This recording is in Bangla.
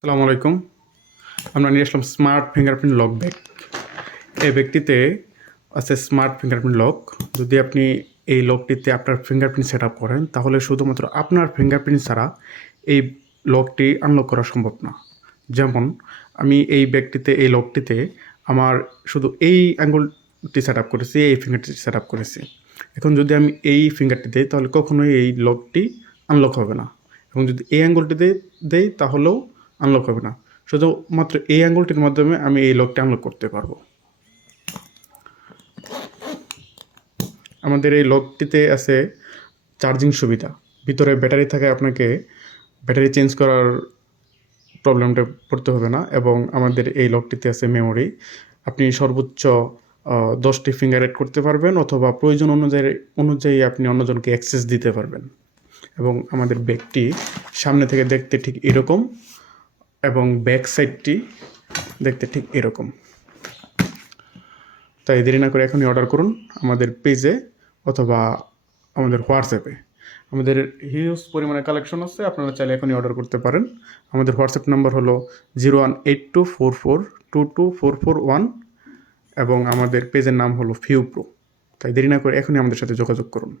আসসালামু আলাইকুম। আমরা নিয়ে আসলাম স্মার্ট ফিঙ্গারপ্রিন্ট লক ব্যাগ। এই ব্যাগটিতে আছে স্মার্ট ফিঙ্গারপ্রিন্ট লক। যদি আপনি এই লকটিতে আপনার ফিঙ্গারপ্রিন্ট সেট আপ করেন, তাহলে শুধুমাত্র আপনার ফিঙ্গারপ্রিন্ট ছাড়া এই লকটি আনলক করা সম্ভব না। যেমন আমি এই ব্যাগটিতে, এই লকটিতে আমার শুধু এই আঙ্গুলটি সেট আপ করেছি, এই ফিঙ্গারটি সেট আপ করেছি। এখন যদি আমি এই ফিঙ্গারটি দিই, তাহলে কখনোই এই লকটি আনলক হবে না। এবং যদি এই আঙ্গুলটিতে দেই, তাহলেও আনলক হবে না। শুধুমাত্র এই আঙ্গুলটির মাধ্যমে আমি এই লকটি আনলক করতে পারবো। আমাদের এই লকটিতে আছে চার্জিং সুবিধা। ভিতরে ব্যাটারি থাকে, আপনাকে ব্যাটারি চেঞ্জ করার প্রবলেমটা পড়তে হবে না। এবং আমাদের এই লকটিতে আছে মেমোরি। আপনি সর্বোচ্চ 10টি ফিঙ্গার এড করতে পারবেন, অথবা প্রয়োজন অনুযায়ী আপনি অন্যজনকে অ্যাক্সেস দিতে পারবেন। এবং আমাদের ব্যাগটি সামনে থেকে দেখতে ঠিক এরকম, এবং ব্যাক সাইডটি দেখতে ঠিক এরকম। তাই দেরি না করে এখনই অর্ডার করুন আমাদের পেজে অথবা আমাদের হোয়াটসঅ্যাপে। আমাদের হিউজ পরিমাণে কালেকশন আছে, আপনারা চাইলে এখনই অর্ডার করতে পারেন। আমাদের হোয়াটসঅ্যাপ নাম্বার হলো 018244224441, এবং আমাদের পেজের নাম হলো ফিউ প্রো। তাই দেরি না করে এখনই আমাদের সাথে যোগাযোগ করুন।